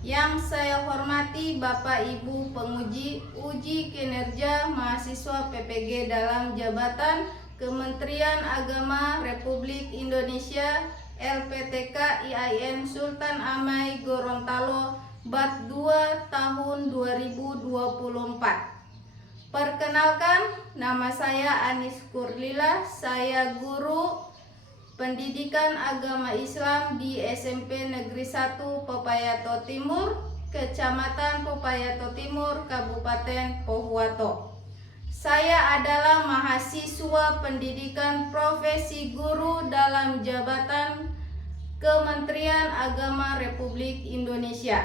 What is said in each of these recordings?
Yang saya hormati Bapak Ibu penguji uji kinerja mahasiswa PPG dalam jabatan Kementerian Agama Republik Indonesia LPTK IAIN Sultan Amai Gorontalo Bat 2 tahun 2024. Perkenalkan, nama saya Anis Kurlila, saya guru Pendidikan Agama Islam di SMP Negeri 1 Pepayato Timur, Kecamatan Pepayato Timur, Kabupaten Pohuwato. Saya adalah mahasiswa pendidikan profesi guru dalam jabatan Kementerian Agama Republik Indonesia.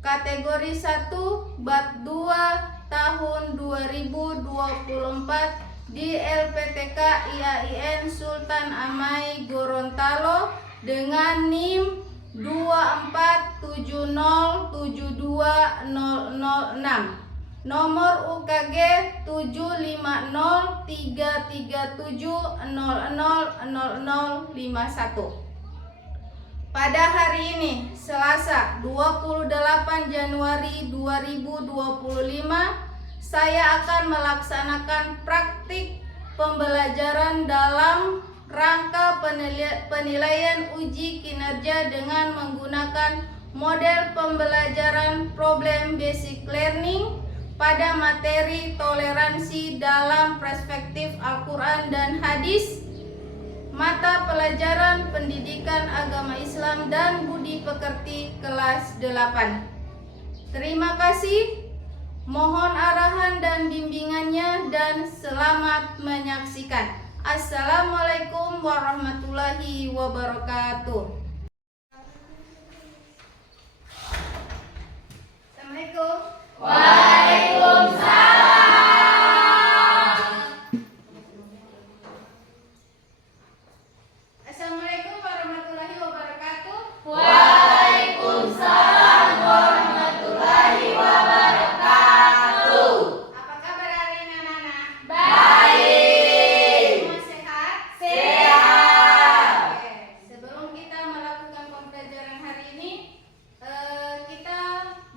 Kategori 1 Bat 2 tahun 2024 di LPTK IAIN Sultan Amai Gorontalo dengan NIM 247072006, nomor UKG 75033700051. Pada hari ini, Selasa 28 Januari 2025, saya akan melaksanakan praktik pembelajaran dalam rangka penilaian uji kinerja dengan menggunakan model pembelajaran problem basic learning pada materi toleransi dalam perspektif Al-Quran dan Hadis, mata pelajaran pendidikan agama Islam dan budi pekerti kelas 8. Terima kasih. Mohon arahan dan bimbingannya dan selamat menyaksikan. Assalamualaikum warahmatullahi wabarakatuh. Assalamualaikum. Waalaikumsalam. Assalamualaikum warahmatullahi wabarakatuh. Waalaikumsalam warahmatullahi wabarakatuh. Apa kabar hari ini anak-anak? Baik. Semua sehat? Sehat. Oke. Sebelum kita melakukan pembelajaran hari ini, kita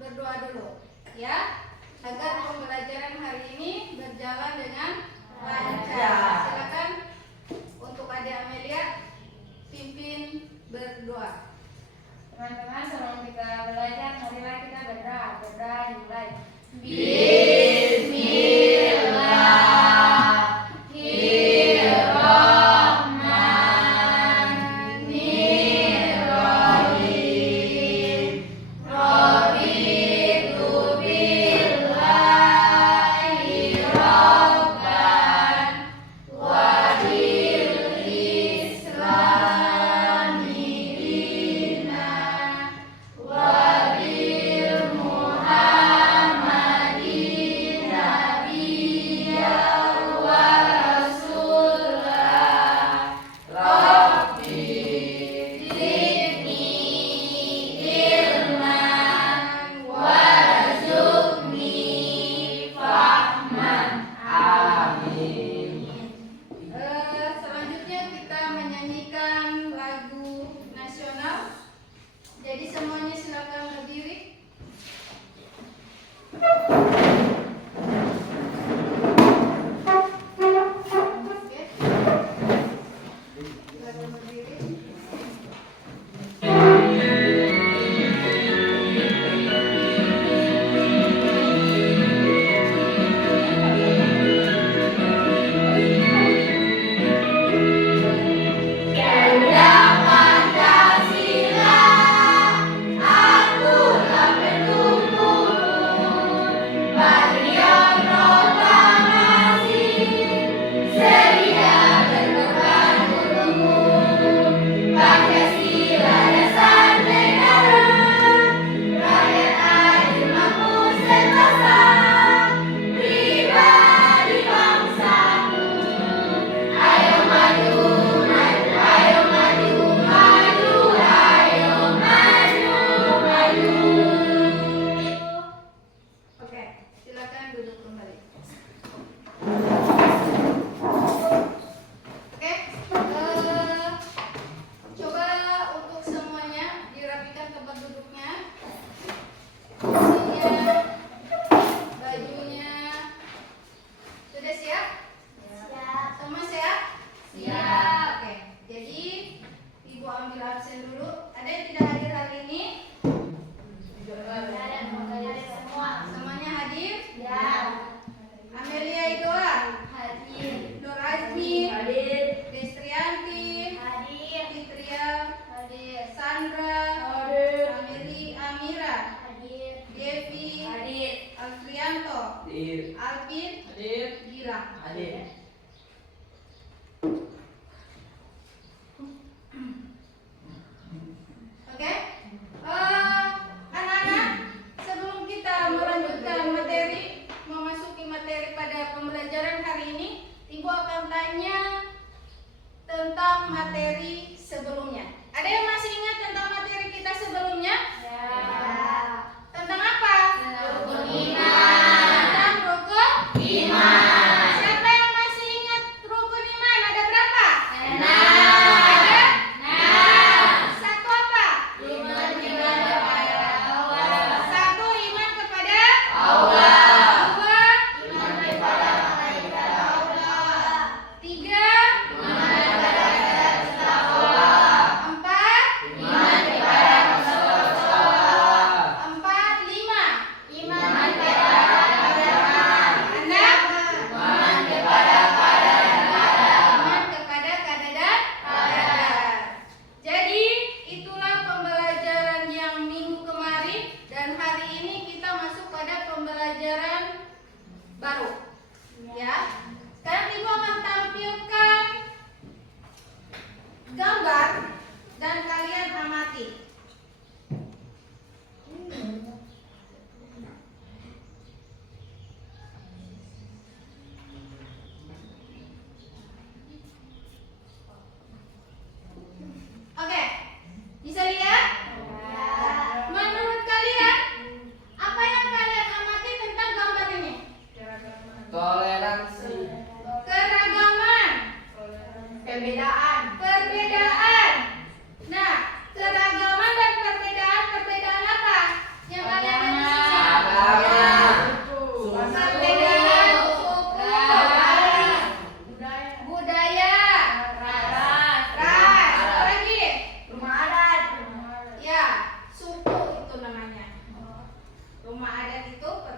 berdoa dulu, ya, agar pembelajaran hari ini berjalan dengan lancar. Silakan untuk Adik Amelia pimpin berdoa. Teman-teman, sebelum kita belajar, marilah kita berdoa. Berdoa dimulai. Bismillahirrahmanirrahim. Raditu billahi rabban wa bil islami dinan wa bil muhammadin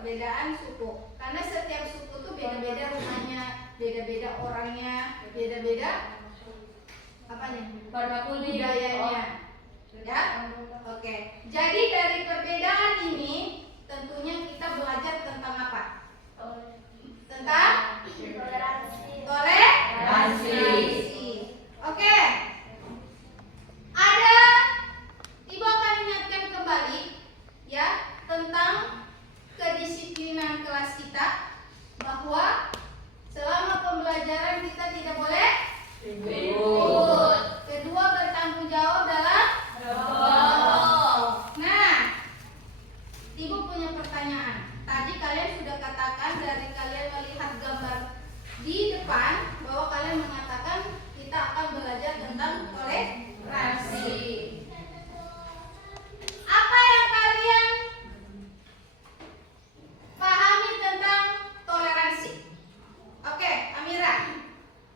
perbedaan suku. Karena setiap suku tuh beda-beda rumahnya, beda-beda orangnya, beda-beda budayanya. Ya? Oke. Jadi dari perbedaan ini tentunya kita belajar tentang apa? Tentang toleransi. Oke. Ada, Ibu akan ingatkan kembali ya tentang kedisiplinan kelas kita, bahwa selama pembelajaran kita tidak boleh ribut. Kedua, bertanggung jawab dalam kelompok. Nah, Ibu punya pertanyaan. Tadi kalian sudah katakan, dari kalian melihat gambar di depan, bahwa kalian mengatakan kita akan belajar tentang toleransi. Apa yang kalian pahami tentang toleransi? Oke, Amira.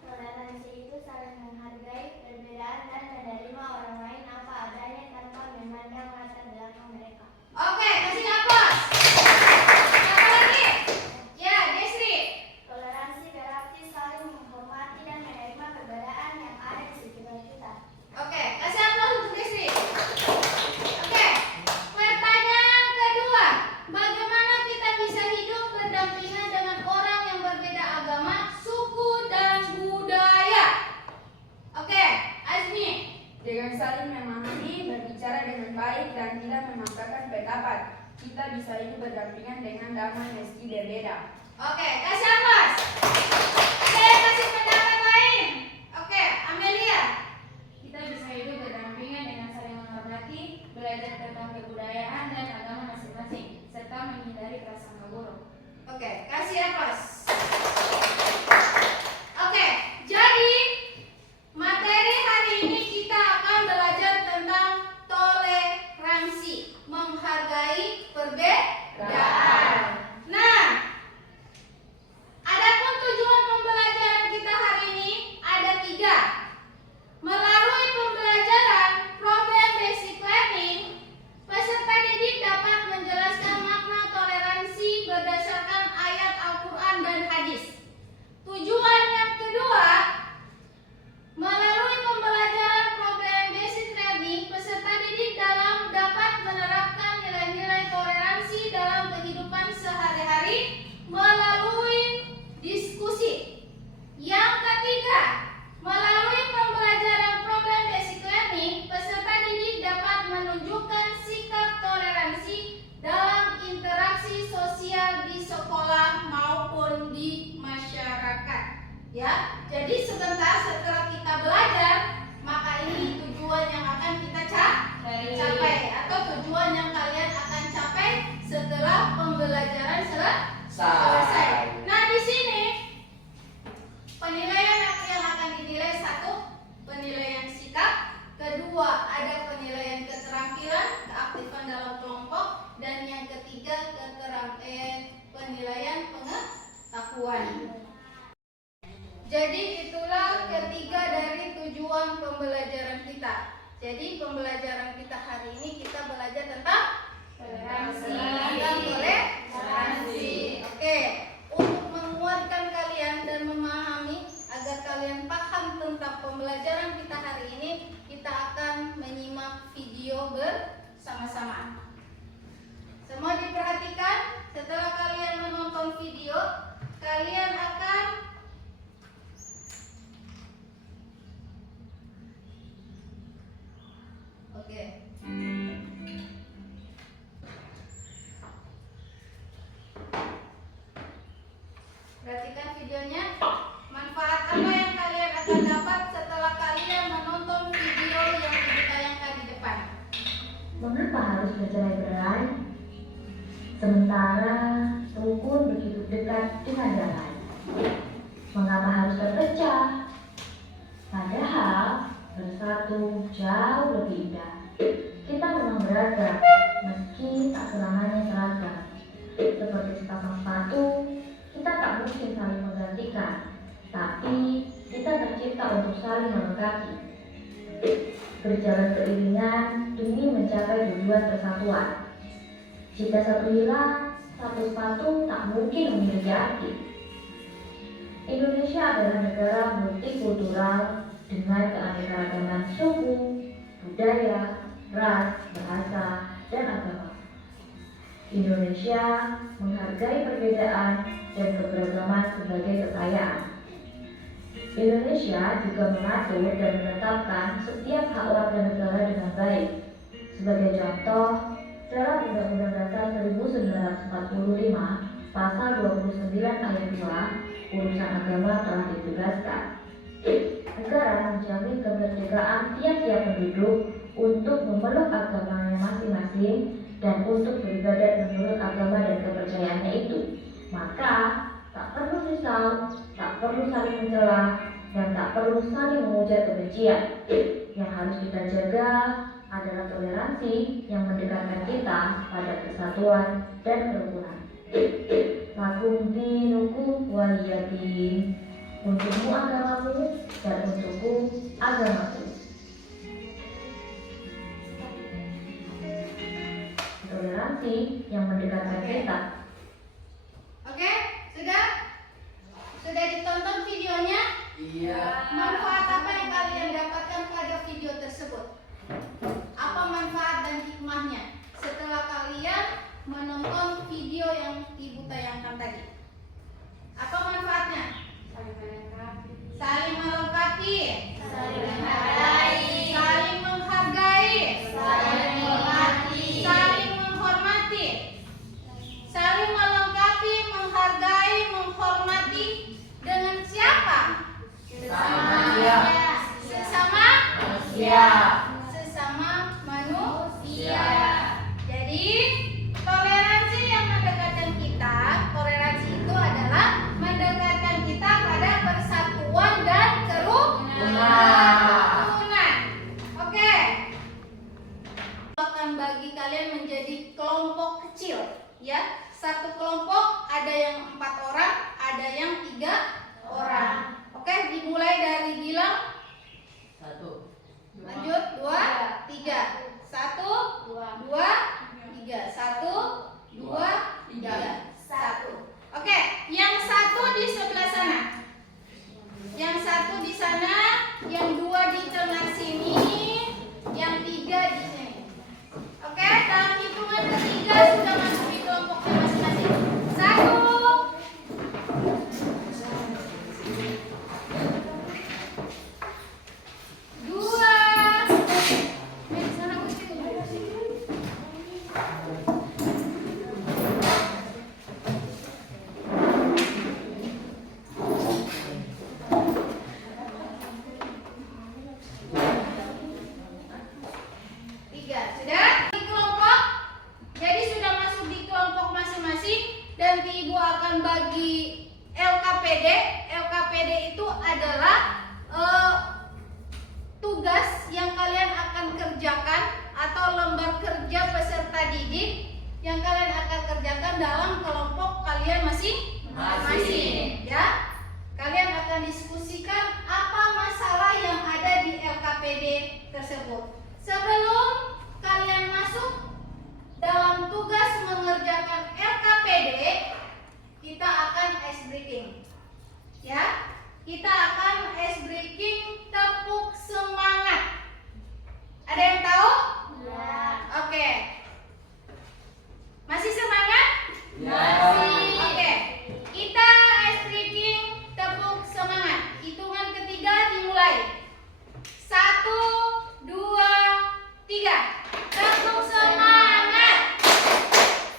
Toleransi itu saling menghargai perbedaan dan menerima orang lain apa adanya tanpa memandang latar belakang mereka. Oke, kasih nafas. Siapa lagi? Ya, Desri. Toleransi berarti saling menghormati dan menerima perbedaan yang ada di sekitar kita. Oke, kasih aplaus untuk Desri. Oke, pertanyaan kedua. Bagaimana kita bisa hidup berdampingan dengan orang yang berbeda agama, suku, dan budaya? Oke, Azmi. Dengan saling memahami, berbicara dengan baik, dan tidak memaksakan pendapat, kita bisa hidup berdampingan dengan damai meski berbeda. Oke, kasih aplaus. Saya kasih pendapat lain. Oke, Amelia. Kita bisa hidup berdampingan dengan saling menghormati, belajar tentang kebudayaan dan agama masing-masing, serta menghindari prasangka buruk. Oke, kasih aplaus. Oke, jadi materi hari ini kita akan belajar tentang toleransi, menghargai perbedaan. Nah, adapun tujuan pembelajaran kita hari ini ada 3. Melalui pembelajaran program basic learning, peserta didik dapat menjelaskan makna toleransi berdasarkan ayat Al-Quran dan hadis. Tujuan yang kedua, melalui pembelajaran program basic learning, peserta didik dapat menerapkan nilai-nilai toleransi dalam kehidupan sehari-hari melalui diskusi. Yang ketiga, melalui pembelajaran program basic learning, peserta didik dapat menunjukkan sikap toleransi dalam interaksi sosial di sekolah maupun di masyarakat. Ya, jadi setelah kita belajar, maka ini tujuan yang akan kita capai, atau tujuan yang kalian akan capai setelah pembelajaran selesai. Nah, di sini penilaian yang akan dinilai: 1, penilaian sikap; 2, ada penilaian keterampilan, keaktifan dalam kelompok; dan yang ketiga, penilaian pengetahuan. Jadi itulah ketiga dari tujuan pembelajaran kita. Jadi pembelajaran kita hari ini kita belajar tentang toleransi. Oke, untuk menguatkan kalian dan memahami agar kalian paham tentang pembelajaran kita hari ini, kita akan menyimak video bersama-sama. Semua diperhatikan. Setelah kalian menonton video, kalian akan perhatikan videonya. Manfaat apa yang kalian akan dapat setelah kalian menonton video yang ditayangkan di depan? Mengapa harus bercerai-berai sementara rukun begitu dekat dengan damai? Mengapa harus terpecah? Padahal bersatu jauh lebih indah. Kita memang beragam, meski tak selamanya seragam. Seperti sepasang sepatu, kita tak mungkin saling menggantikan, tapi kita tercipta untuk saling melengkapi. Berjalan beriringan demi mencapai tujuan persatuan. Jika satu hilang, satu sepatu tak mungkin memiliki arti. Indonesia adalah negara multikultural dengan keanekaragaman suku, budaya, ras, bahasa, dan agama. Indonesia menghargai perbedaan dan keberagaman sebagai kekayaan. Indonesia juga mengatur dan menetapkan setiap hak warga negara dengan baik. Sebagai contoh, dalam Undang-Undang Dasar 1945, Pasal 29 ayat 2, urusan agama telah ditegaskan. Negara menjamin kemerdekaan tiap-tiap penduduk untuk memeluk agamanya masing-masing dan untuk beribadat menurut agama dan kepercayaannya itu. Maka, tak perlu risau, tak perlu saling mencela, dan tak perlu saling menghujat kebencian. Yang harus kita jaga adalah toleransi yang mendekatkan kita pada kesatuan dan kerukunan. Lakum dinukum waliyadin. Untukmu agamamu dan untukku agamaku. Toleransi yang mendekatkan kita. Oke, sudah? Sudah ditonton videonya? Iya. Manfaat apa yang kalian dapatkan pada video tersebut? Apa manfaat dan hikmahnya setelah kalian menonton video yang Ibu tayangkan tadi? Apa manfaatnya? Saling melengkapi, Saling menghargai. saling menghargai, Saling menghormati. saling menghormati, saling melengkapi, menghargai, menghormati dengan siapa? Manusia. Sesama Manusia. sesama manusia. Jadi toleransi yang mendekatkan kita, toleransi itu adalah mendekatkan kita pada persatuan dan kerukunan. Oke. Akan bagi kalian menjadi kelompok kecil, ya. Satu kelompok ada yang 4 orang, ada yang 3 orang. Oke, dimulai dari Gilang. 1. Lanjut 2, 3. 1, 2, 3. 1, 2, 3. 1. Oke, yang 1 di sebelah sana. Yang 1 di sana, yang 2 di tengah sini, yang 3 di sini. Oke, dalam hitungan ketiga sudah masuk di kelompoknya masing-masing. 1, 2. Di sana kucing. 3. Sudah di kelompok. Jadi sudah masuk di kelompok masing-masing dan Ibu akan bagi LKPD. LKPD itu adalah tugas yang kalian akan kerjakan atau lembar kerja peserta didik yang kalian akan kerjakan dalam kelompok kalian masing-masing, ya. Kalian akan diskusikan apa masalah yang ada di LKPD tersebut. Sebelum kalian masuk dalam tugas mengerjakan LKPD, kita akan ice breaking. Ya, kita akan ice breaking tepuk semangat. Ada yang tahu? Ya. Oke. Masih semangat? Ya. Oke. Kita ice breaking tepuk semangat. Hitungan ketiga dimulai. 1, 2, 3. Tepuk semangat.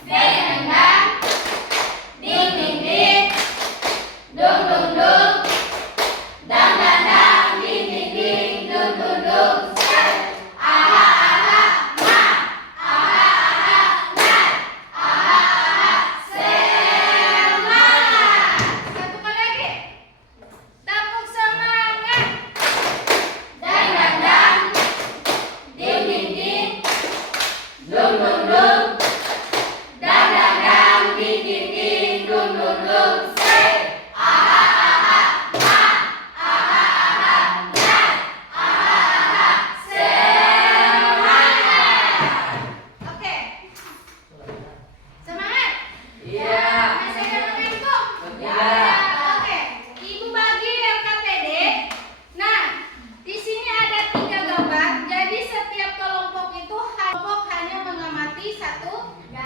Deng deng dang. Ding ding ding. Dung dung dung. Dang dang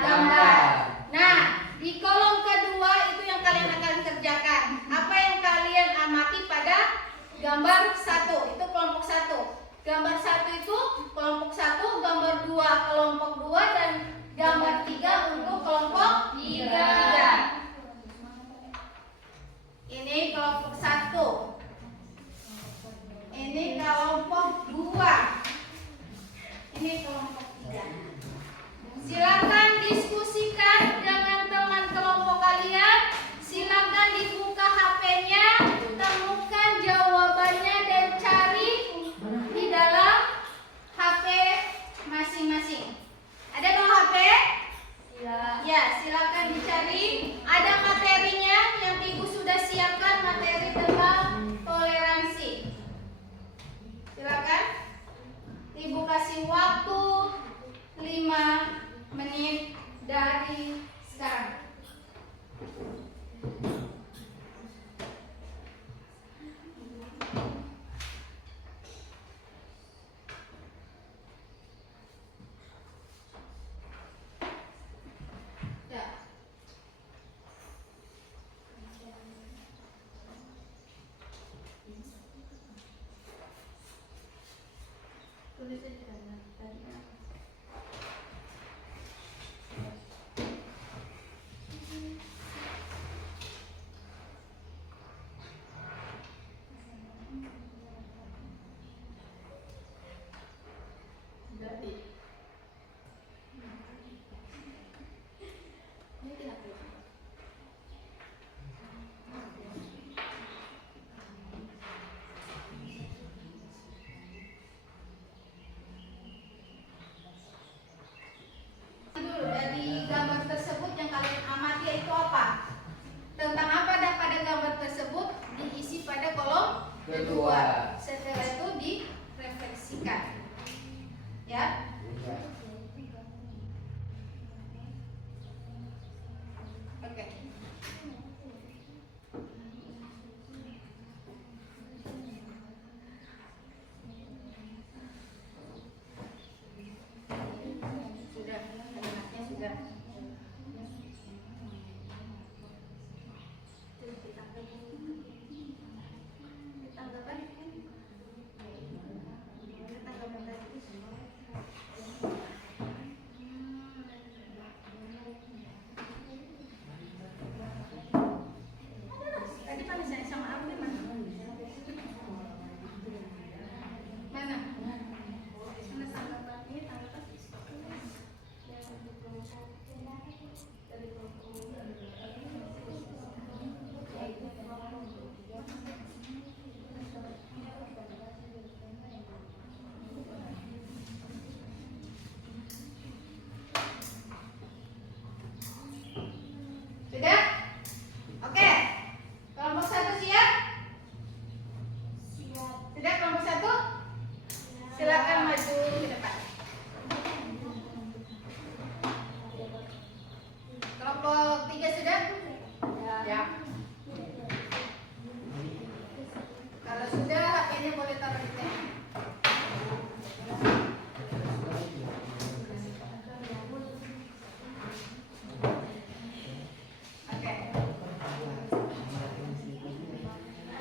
gambar. Nah, di kolom kedua itu yang kalian akan kerjakan. Apa yang kalian amati pada gambar 1? Itu kelompok 1. Gambar 1 itu kelompok 1, gambar 2 kelompok 2, dan gambar 3 untuk kelompok 3. Ini kelompok 1. Ini kelompok 2. Ini kelompok 3. Silakan diskusikan dengan teman kelompok kalian. Silakan dibuka HP-nya, temukan jawabannya dan cari di dalam HP masing-masing. Ada kalau HP? Ya, silakan dicari. Ada materinya yang Ibu sudah siapkan, materi tentang toleransi. Silakan. Ibu kasih waktu 5 menit dari sekarang. Ya. Tulis aja tadi. Dari gambar tersebut yang kalian amati itu apa? Tentang apa pada gambar tersebut diisi pada kolom kedua. Setelah itu direfleksikan. Ya. Oke. Sudah, kalimatnya sudah. Tanggapan? Tanggapan tadi. Tadi panitia sama aku di mana? Mana? Mana tanggapannya? Tanggapan? Sudah? Oke. Kelompok 1 siap? Sudah kelompok 1? Silakan maju ke depan. Kelompok 3 sudah? Ya. Kalau sudah, HP-nya boleh taruh di sini. Oke.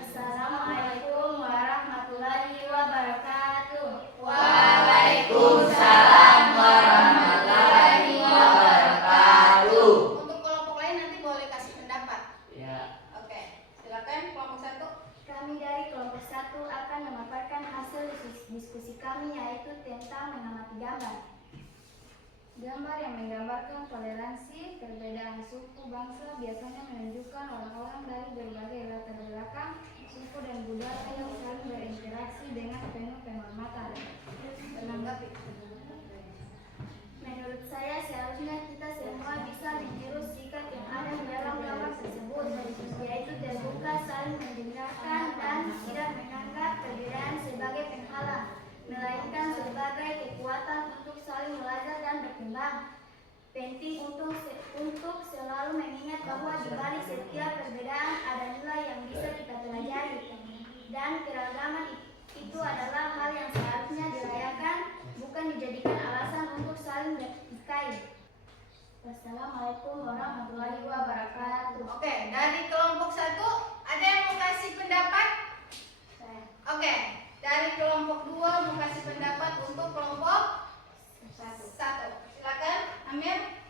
Assalamualaikum warahmatullahi wabarakatuh. Waalaikumsalam warahmatullahi wabarakatuh. Untuk kelompok lain nanti boleh kasih pendapat. Ya. Oke. Silakan kelompok 1. Kami dari kelompok 1 akan memaparkan hasil diskusi kami, yaitu tentang mengamati gambar. Gambar yang menggambarkan toleransi, perbedaan suku bangsa biasanya menunjukkan orang-orang dari berbagai latar belakang, suku dan budaya yang saling berinteraksi dengan penuh penghormatan. Menanggapi. Menurut saya seharusnya kita semua bisa meniru sikap yang ada dalam gambar tersebut, yaitu terbuka, saling mendengarkan, dan tidak menganggap perbedaan sebagai penghalang, melainkan sebagai kekuatan untuk saling belajar dan berkembang. Penting untuk selalu mengingat bahwa di balik setiap perbedaan ada nilai yang bisa kita pelajari, dan keragaman itu adalah hal yang seharusnya dirayakan, bukan dijadikan alasan untuk saling bertikai. Wassalamualaikum warahmatullahi wabarakatuh. Oke, dari kelompok 1 ada yang mau kasih pendapat? Oke, dari kelompok 2 mau kasih pendapat untuk kelompok 1. Silakan, Amir.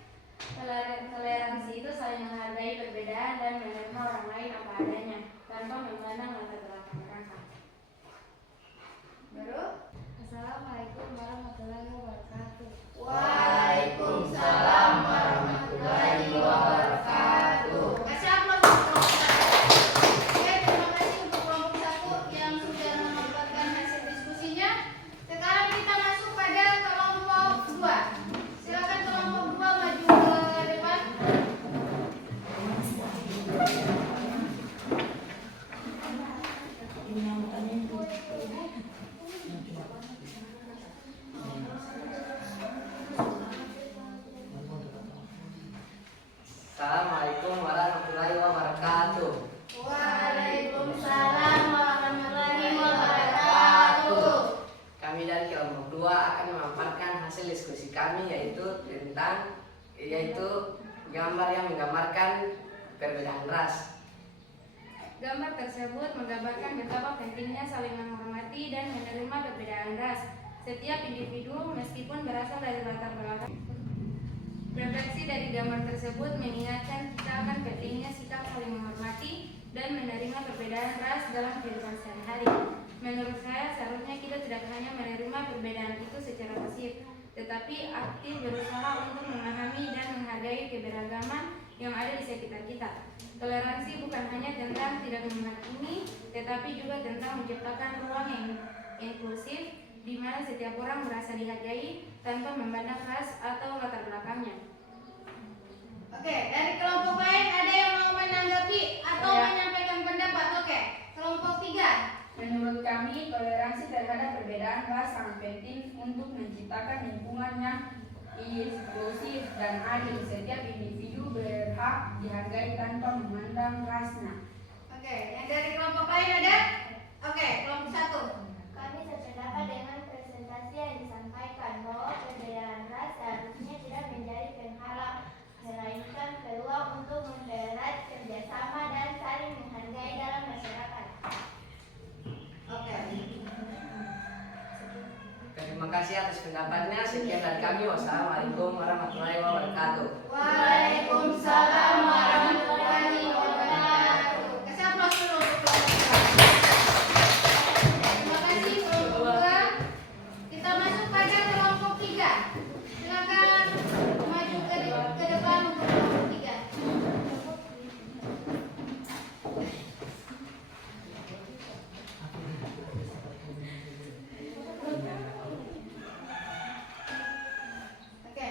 Toleransi itu saling menghargai perbedaan dan menerima orang lain apa adanya tanpa memandang latar belakang mereka. Baru. Assalamualaikum warahmatullahi wabarakatuh. Waalaikumsalam warahmatullahi wabarakatuh. Kasih aplaus untuk kelompok 1. Oke, terima kasih untuk kelompok 1 yang sudah memaparkan hasil diskusinya. Sekarang kita masuk pada kelompok 2. Silakan kelompok 2 maju ke depan. Assalamualaikum warahmatullahi wabarakatuh. Waalaikumsalam warahmatullahi wabarakatuh. Kami dari kelompok 2 akan memaparkan hasil diskusi kami yaitu gambar yang menggambarkan perbedaan ras. Gambar tersebut menggambarkan betapa pentingnya saling menghormati dan menerima perbedaan ras setiap individu meskipun berasal dari latar belakang. Refleksi dari gambar tersebut mengingatkan kita akan pentingnya sikap saling menghormati dan menerima perbedaan ras dalam kehidupan sehari-hari. Menurut saya, seharusnya kita tidak hanya menerima perbedaan itu secara pasif, tetapi aktif berusaha untuk memahami dan menghargai keberagaman yang ada di sekitar kita. Toleransi bukan hanya tentang tidak menghakimi, tetapi juga tentang menciptakan ruang yang inklusif di mana setiap orang merasa dihargai tanpa memandang ras atau latar belakangnya. Oke, dari kelompok lain ada yang mau menanggapi atau Ya. menyampaikan pendapat? Oke, kelompok 3. Menurut kami, toleransi terhadap perbedaan ras sangat penting untuk menciptakan lingkungan yang inklusif dan adil. Setiap individu berhak dihargai tanpa memandang rasnya. Oke, yang dari kelompok lain ada? Oke, kelompok 1. Kami sependapat dengan presentasi yang disampaikan bahwa perbedaan ras seharusnya tidak menjadi penghalang, melainkan peluang untuk mempererat kerjasama dan saling menghargai dalam masyarakat. Oke. Terima kasih atas pendapatnya. Sekian dari kami. Wassalamualaikum warahmatullahi wabarakatuh. Waalaikumsalam warahmatullahi wabarakatuh. Kasih aplaus dulu untuk kelompok 2. Terima kasih kelompok 2. Kita masuk pada kelompok 3. Silakan maju ke depan untuk kelompok 3. Oke.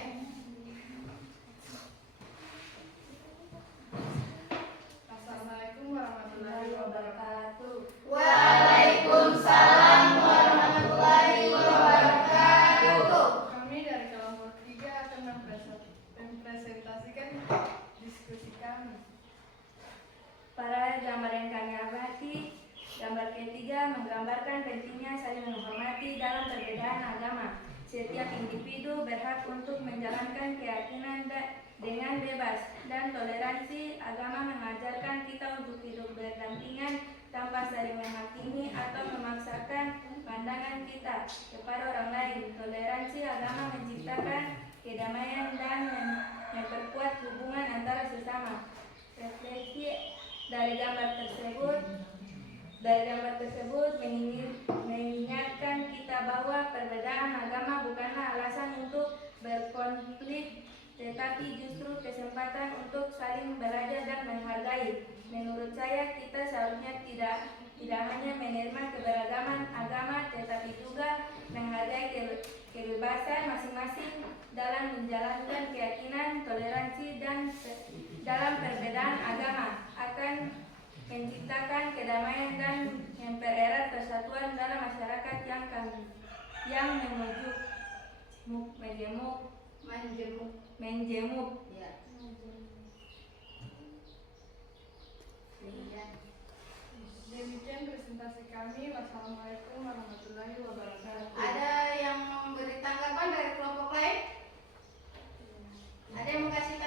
Assalamualaikum warahmatullahi wabarakatuh. Waalaikumsalam warahmatullahi wabarakatuh. Kami dari kelompok 3 akan mempresentasikan diskusi kami. Pada gambar yang kami amati, gambar ketiga menggambarkan pentingnya saling menghormati dalam perbedaan agama. Setiap individu berhak untuk menjalankan keyakinan dengan bebas, dan toleransi agama mengajarkan kita untuk hidup berdampingan tanpa saling menghakimi atau memaksakan pandangan kita kepada orang lain. Toleransi agama menciptakan kedamaian dan memperkuat hubungan antara sesama. Refleksi dari gambar tersebut mengingatkan kita bahwa perbedaan agama bukanlah alasan untuk berkonflik, tetapi justru kesempatan untuk saling belajar dan menghargai. Menurut saya, kita seharusnya tidak hanya menerima keberagaman agama, tetapi juga menghargai kebebasan masing-masing dalam menjalankan keyakinan. Toleransi dan dalam perbedaan agama akan menciptakan kedamaian dan mempererat persatuan dalam masyarakat yang menjemuk. Ya. Demikian presentasi kami. Wassalamualaikum warahmatullahi wabarakatuh. Ada yang memberi tanggapan dari kelompok lain? Ada yang mau kasih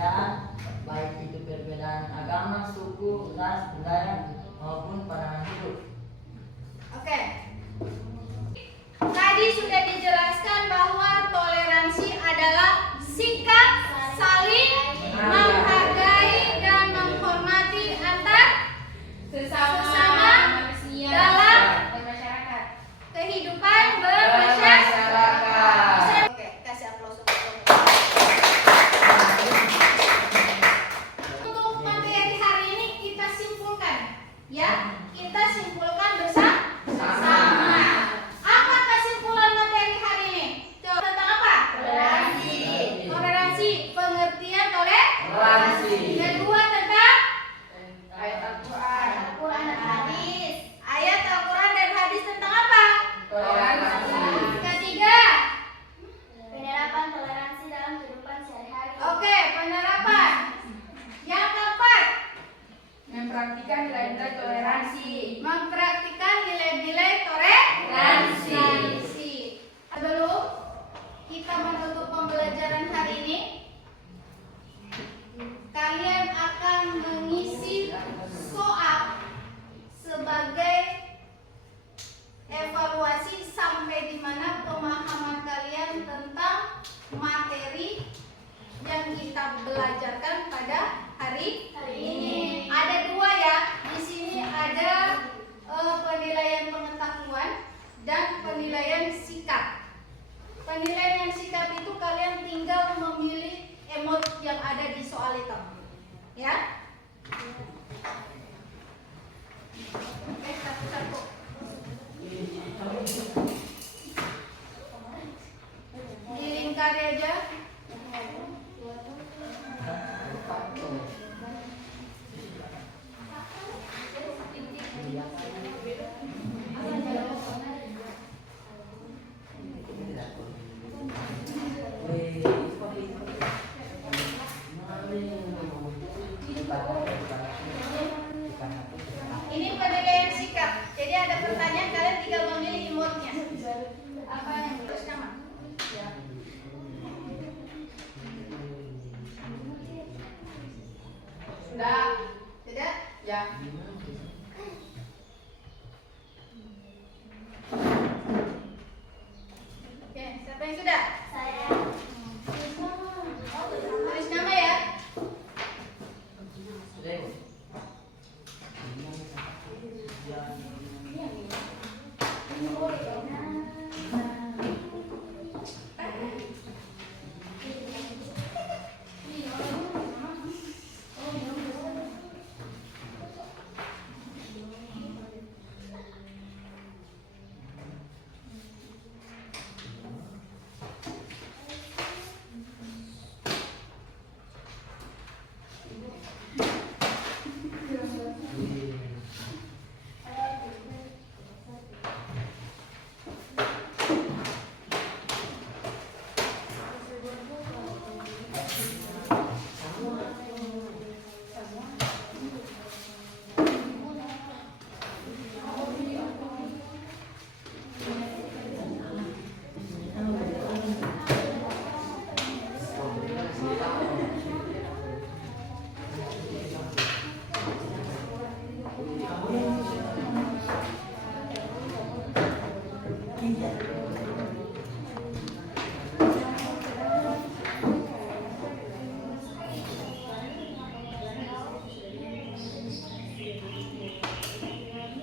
perbedaan, baik itu perbedaan agama, suku, ras, budaya, maupun pandangan hidup. Oke. Tadi sudah dijelaskan bahwa toleransi adalah sikap saling menghargai dan menghormati antar Sesama manusia dalam dan masyarakat. kehidupan bermasyarakat. Oke, kasih aplaus untuk Untuk materi hari ini kita simpulkan, ya. Kita simpulkan bersama. Apa kesimpulan materi hari ini? Coba tentang apa? Toleransi. Pengertian toleransi. Kedua tentang Ayat Al-Quran. Al-Quran dan hadis. ayat Al-Quran dan hadis tentang apa? Toleransi. Ketiga, Penerapan toleransi dalam kehidupan sehari-hari. oke, penerapan. Yang keempat, Mempraktikkan nilai-nilai toleransi. mempraktikkan nilai-nilai toleransi. Sebelum kita menutup pembelajaran hari ini, kalian akan mengisi soal sebagai evaluasi sampai di mana pemahaman kalian tentang materi yang kita belajarkan pada hari ini. Ada dua ya. Di sini ada penilaian pengetahuan dan penilaian sikap. Penilaian sikap itu kalian tinggal memilih emot yang ada di soal itu. Ya. Oke, satu-satu. Dilingkari aja. Ini penilaian sikap. Jadi ada pertanyaan, kalian tinggal memilih emotnya. Apa yang terus nama? Sudah. Tidak? Ya. Oke, siapa yang sudah? Saya. Tulis nama ya.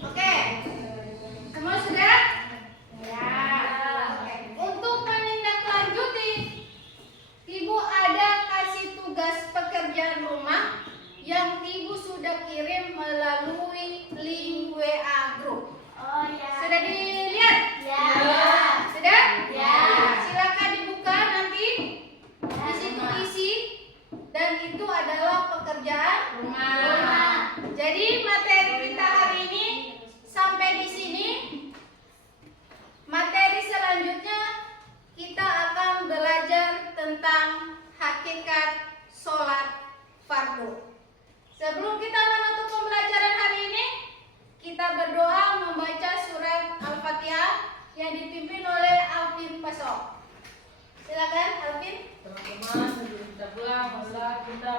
Oke. Semua sudah? Ya. Oke. Untuk menindaklanjuti, Ibu ada kasih tugas pekerjaan rumah yang Ibu sudah kirim melalui link WA group. Oh ya. Sudah dilihat? Ya. Sudah? Ya. Silakan dibuka nanti. Di situ isi dan itu adalah pekerjaan rumah. Jadi materi kita hari ini sampai di sini. Materi selanjutnya kita akan belajar tentang hakikat sholat fardu. Sebelum kita menutup pembelajaran hari ini, kita berdoa membaca surat Al-Fatihah yang dipimpin oleh Alvin Pasok. Silakan Alvin. Teman-teman, sebelum kita pulang, marilah kita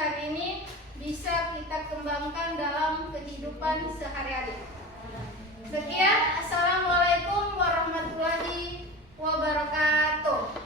hari ini bisa kita kembangkan dalam kehidupan sehari-hari. Sekian, Assalamualaikum warahmatullahi wabarakatuh.